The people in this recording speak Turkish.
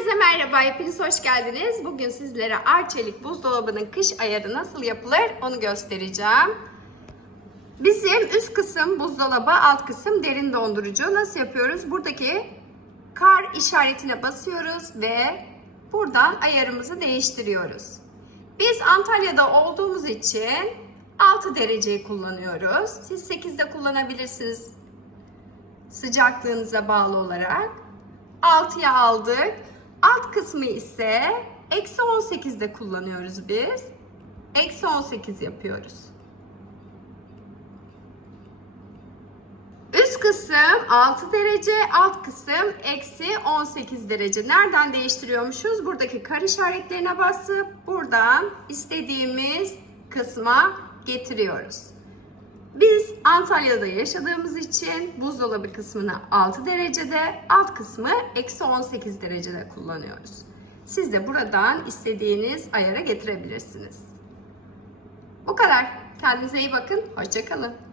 Herkese merhaba, hepiniz hoş geldiniz. Bugün sizlere Arçelik buzdolabının kış ayarı nasıl yapılır onu göstereceğim. Bizim üst kısım buzdolabı, alt kısım derin dondurucu. Nasıl yapıyoruz? Buradaki kar işaretine basıyoruz ve buradan ayarımızı değiştiriyoruz. Biz Antalya'da olduğumuz için 6 dereceyi kullanıyoruz. Siz 8'de kullanabilirsiniz sıcaklığınıza bağlı olarak. 6'ya aldık. Alt kısmı ise eksi 18'de kullanıyoruz biz. Eksi 18 yapıyoruz. Üst kısım 6 derece, alt kısım eksi 18 derece. Nereden değiştiriyormuşuz? Buradaki kar işaretlerine basıp buradan istediğimiz kısma getiriyoruz. Biz Antalya'da yaşadığımız için buzdolabı kısmını 6 derecede, alt kısmı eksi 18 derecede kullanıyoruz. Siz de buradan istediğiniz ayara getirebilirsiniz. Bu kadar. Kendinize iyi bakın. Hoşçakalın.